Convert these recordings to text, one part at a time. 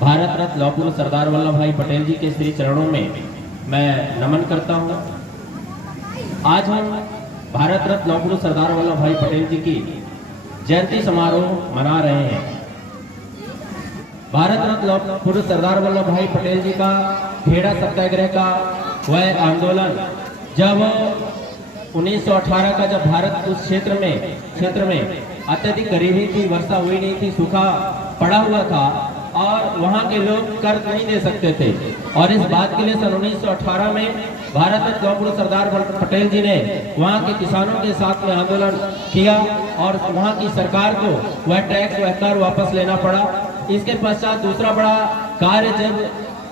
भारत रत्न लौह पुरुष सरदार वल्लभ भाई पटेल जी के श्री चरणों में मैं नमन करता हूँ। आज हम भारत रत्न लौह पुरुष सरदार वल्लभ भाई पटेल जी की जयंती समारोह मना रहे हैं। भारत रत्न लौह पुरुष सरदार वल्लभ भाई पटेल जी का खेड़ा सत्याग्रह का वह आंदोलन जब 1918 का जब भारत उस क्षेत्र में अत्यधिक गरीबी थी, वर्षा हुई नहीं थी, सूखा पड़ा हुआ था और वहाँ के लोग कर्ज नहीं दे सकते थे और इस बात के लिए सन 1918 में भारत रत्न लौह पुरुष सरदार वल्लभ पटेल जी ने वहाँ के किसानों के साथ में आंदोलन किया और वहाँ की सरकार को वह टैक्स वह कर वापस लेना पड़ा। इसके पश्चात दूसरा बड़ा कार्य जब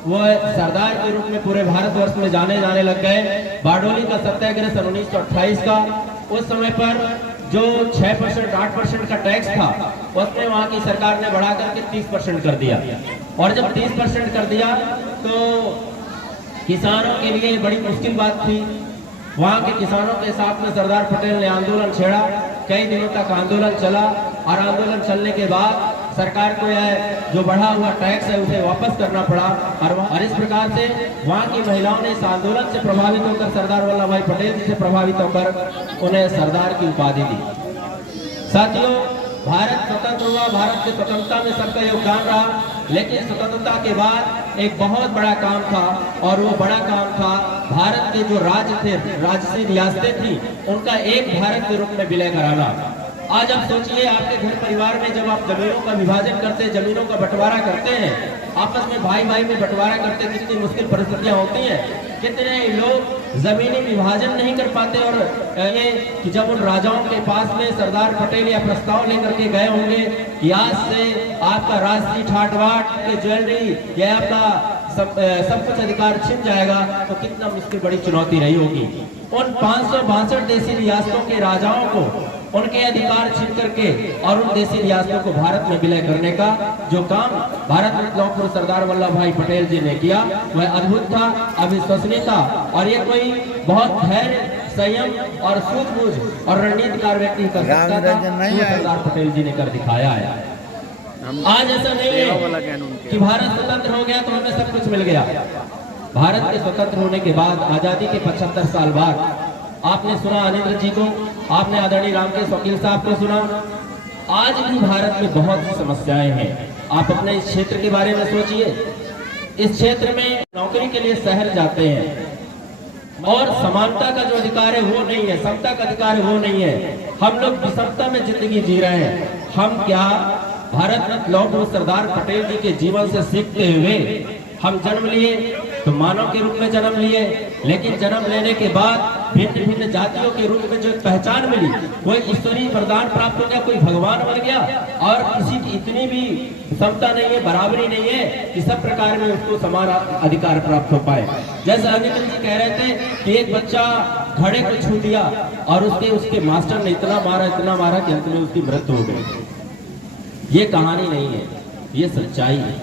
वह सरदार के रूप में पूरे भारतवर्ष में जाने लग गए, बारडोली का सत्याग्रह सन 1928 का, उस समय पर जो 6% 8% का टैक्स था उसमें वहाँ की सरकार ने बढ़ा करके 30% कर दिया और जब 30% कर दिया तो किसानों के लिए बड़ी मुश्किल बात थी। वहाँ के किसानों के साथ में सरदार पटेल ने आंदोलन छेड़ा, कई दिनों तक आंदोलन चला और आंदोलन चलने के बाद सरकार को यह जो बढ़ा हुआ टैक्स है उसे वापस करना पड़ा और इस प्रकार से वहाँ की महिलाओं ने इस आंदोलन से प्रभावित होकर सरदार वल्लभ भाई पटेल जी से प्रभावित होकर उन्हें सरदार की उपाधि दी। साथियों, भारत स्वतंत्र हुआ, भारत की स्वतंत्रता में सबका योगदान रहा, लेकिन स्वतंत्रता के बाद एक बहुत बड़ा काम था और वो बड़ा काम था भारत के जो राज्य थे, राजसी रियासतें थी, उनका एक भारत के रूप में विलय कराना। आज आप सोचिए, आपके घर परिवार में जब आप जमीनों का विभाजन करते हैं, जमीनों का बंटवारा करते हैं, आपस में भाई भाई में बंटवारा करते हैं, कितनी मुश्किल परिस्थितियां होती हैं। कितने लोग जमीनी विभाजन नहीं कर पाते और ये कि जब उन राजाओं के पास में सरदार पटेल या प्रस्ताव लेकर के गए होंगे कि आज से आपका राष्ट्रीय ठाट बाट के ज्वेलरी या आपका सब कुछ अधिकार छिन जाएगा, तो कितना मुश्किल बड़ी चुनौती रही होगी। उन 562 देशी रियासतों के राजाओं को उनके अधिकार छीन करके और उन देशी रियासतों को भारत में विलय करने का जो काम भारत रत्न लौह पुरुष सरदार वल्लभ भाई पटेल जी ने किया वह अद्भुत था, अविश्वसनीय था और ये कोई बहुत धैर्य, संयम और सूझबूझ और रणनीतिकार व्यक्ति कर सकता था, सरदार पटेल जी ने कर दिखाया है। आज ऐसा नहीं है कि भारत स्वतंत्र हो गया तो हमें सब कुछ मिल गया। भारत के स्वतंत्र होने के बाद, आजादी के 75 साल बाद, आपने सुना अनिंद्र जी को, आपने आदरणीय रामकेश वकील साहब को सुना। आज भी भारत में बहुत सी समस्याएं हैं। आप अपने इस क्षेत्र के बारे में सोचिए। इस क्षेत्र में नौकरी के लिए शहर जाते हैं और समानता का जो अधिकार है वो नहीं है, समता का अधिकार है वो नहीं है। हम लोग विषमता में जिंदगी जी रहे हैं। हम क्या भारत रत्न लौह पुरुष सरदार पटेल जी के जीवन से सीखते हुए हम जन्म लिए तो मानव के रूप में जन्म लिए, लेकिन जन्म लेने के बाद भिन्न भिन्न जातियों के रूप में जो पहचान मिली, कोई ईश्वरीय वरदान प्राप्त हो गया, कोई भगवान बन गया और किसी की इतनी भी समता नहीं है, बराबरी नहीं है कि सब प्रकार में उसको समान अधिकार प्राप्त हो पाए। जैसे अनिल जी कह रहे थे कि एक बच्चा घड़े को छू दिया और उसके मास्टर ने इतना मारा कि अंत में उसकी मृत्यु हो गई। ये कहानी नहीं है, ये सच्चाई है।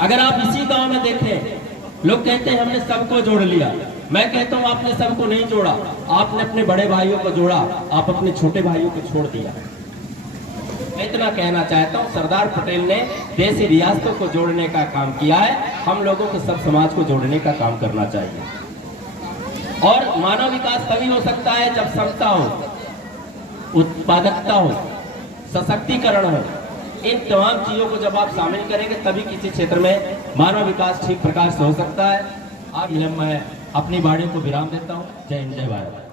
अगर आप इसी गांव में देखें, लोग कहते हैं हमने सबको जोड़ लिया। मैं कहता हूं आपने सबको नहीं जोड़ा, आपने अपने बड़े भाइयों को जोड़ा, आप अपने छोटे भाइयों को छोड़ दिया। मैं इतना कहना चाहता हूं, सरदार पटेल ने देशी रियासतों को जोड़ने का काम किया है, हम लोगों को सब समाज को जोड़ने का काम करना चाहिए। और मानव विकास तभी हो सकता है जब समता हो, उत्पादकता हो, सशक्तिकरण हो। इन तमाम चीजों को जब आप शामिल करेंगे तभी किसी क्षेत्र में मानव विकास ठीक प्रकार से हो सकता है। आज मैं अपनी वाणी को विराम देता हूँ। जय हिंद, जय भारत।